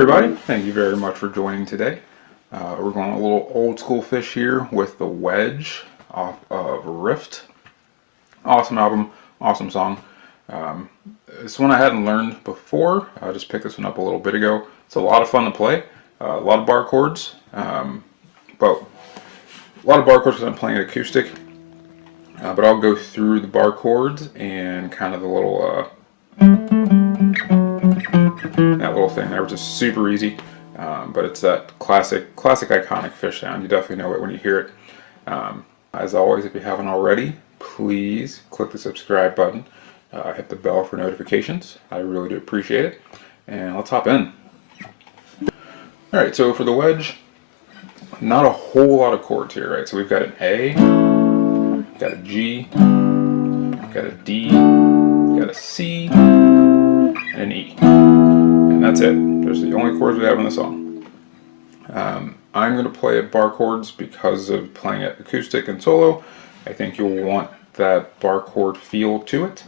everybody, thank you very much for joining today. We're going a little old school Phish here with the Wedge off of Rift. Awesome album, awesome song. It's one I hadn't learned before. I just picked this one up a little bit ago. It's a lot of fun to play, a lot of bar chords, but a lot of bar chords because I'm playing it acoustic. But I'll go through the bar chords and kind of the little that little thing there, which is super easy, but it's that classic iconic Phish sound. You definitely know it when you hear it. As always, if you haven't already, please click the subscribe button, hit the bell for notifications. I really do appreciate it, and let's hop in. Alright, so for the Wedge, not a whole lot of chords here, right? So we've got an A, got a G, got a D, got a C, and an E. And that's it. Those are the only chords we have in the song. I'm going to play it bar chords because of playing it acoustic and solo. I think you'll want that bar chord feel to it.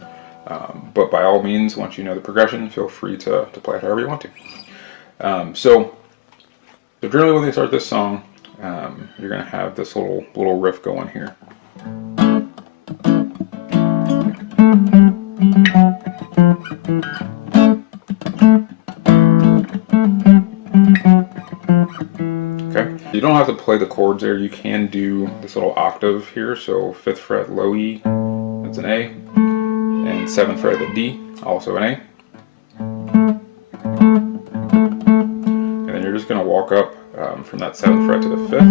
But by all means, once you know the progression, feel free to play it however you want to. So generally when they start this song, you're going to have this little riff going here. Okay, you don't have to play the chords there. You can do this little octave here. So 5th fret low E, that's an A, and 7th fret the D, also an A. And then you're just going to walk up from that 7th fret to the 5th,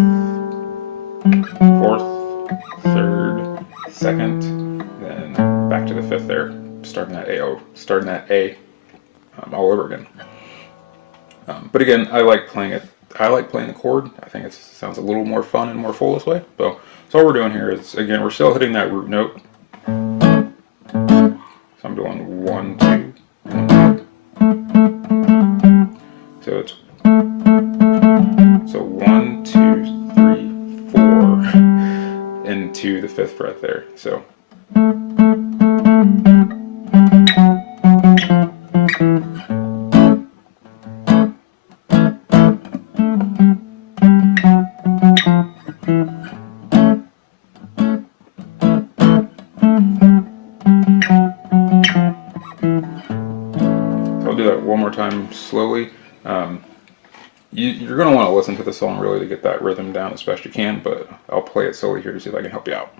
4th, 3rd, 2nd, then back to the 5th there, starting that A all over again. But again, I like playing it. I like playing the chord. I think it sounds a little more fun and more full this way. So all we're doing here is, again, we're still hitting that root note. So I'm doing 1, 2, 1, 2. So it's 1, 2, 3, 4 into the 5th fret there. So. I'll do that one more time slowly. You're going to want to listen to the song really to get that rhythm down as best you can, but I'll play it slowly here to see if I can help you out.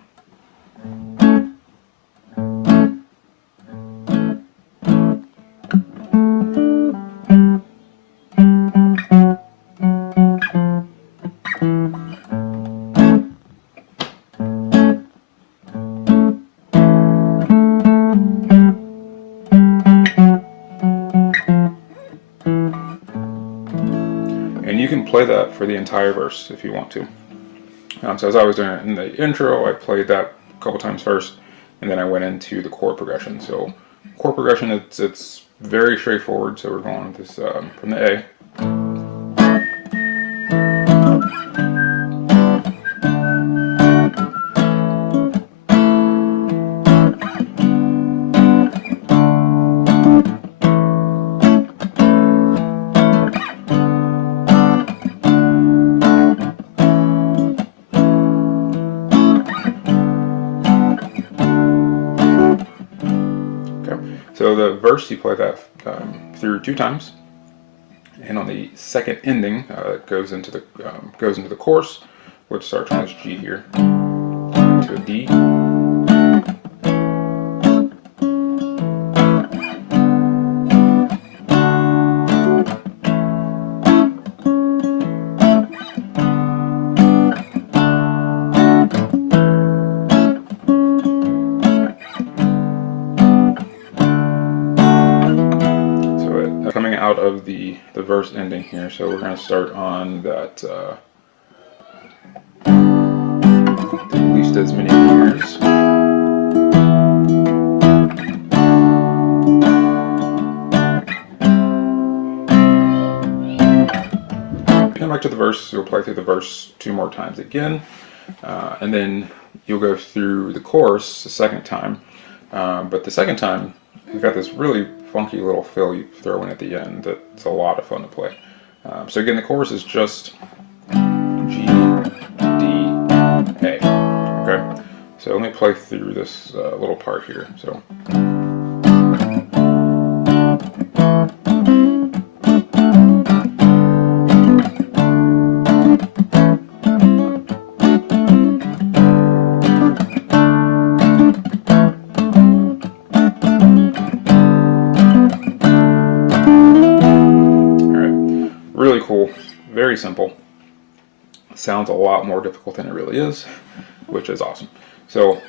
And you can play that for the entire verse if you want to. So as I was doing it in the intro, I played that a couple times first, and then I went into the chord progression. So chord progression, it's very straightforward. So we're going with this from the A. So the verse, you play that through 2 times, and on the second ending, it goes into the chorus, which starts on this G here, to a D, coming out of the verse ending here. So we're going to start on that at least as many years. Come back to the verse, you'll play through the verse 2 more times again, and then you'll go through the chorus the second time. But the second time, you've got this really funky little fill you throw in at the end that's a lot of fun to play. So again, the chorus is just G, D, A. Okay, so let me play through this little part here. So. Really cool, very simple. Sounds a lot more difficult than it really is, which is awesome. So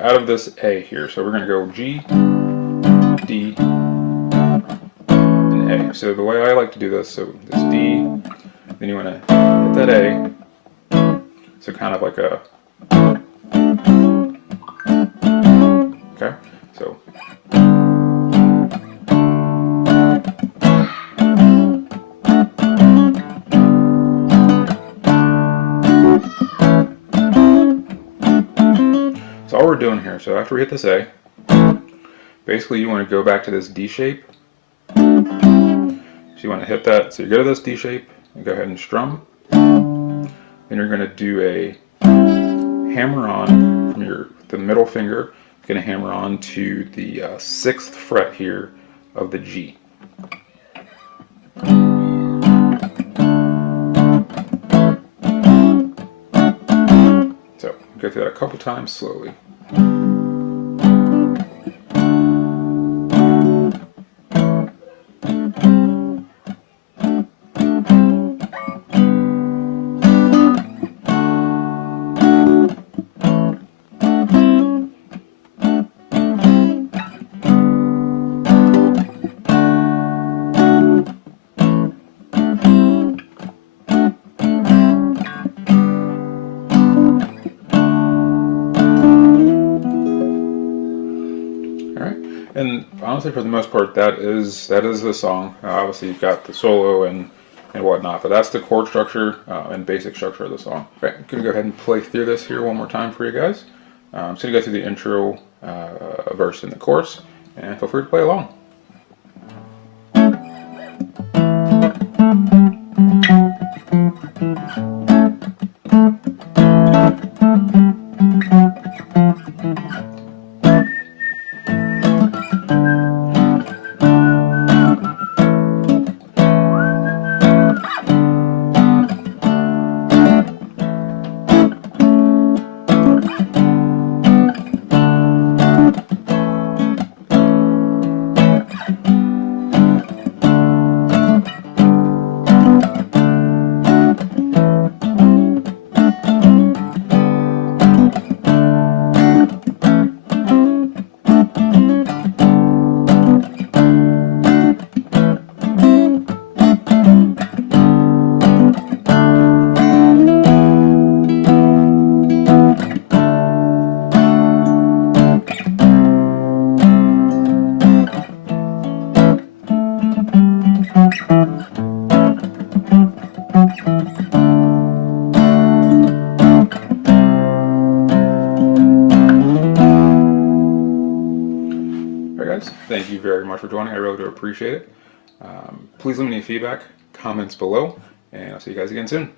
out of this A here, so we're going to go G, D, and A. So the way I like to do this, so this D, then you want to hit that A, so kind of like a, okay, so. So all we're doing here, so after we hit this A, basically you want to go back to this D shape. So you want to hit that, so you go to this D shape, and go ahead and strum. Then you're going to do a hammer on from the middle finger. It's going to hammer on to the 6th fret here of the G. So go through that a couple times slowly. And honestly, for the most part, that is the song. Obviously, you've got the solo and whatnot, but that's the chord structure and basic structure of the song. Okay, I'm gonna go ahead and play through this here one more time for you guys. I'm just gonna go through the intro, verse, and the chorus, and feel free to play along. Thank you very much for joining. I really do appreciate it. Please leave me any feedback, comments below, and I'll see you guys again soon.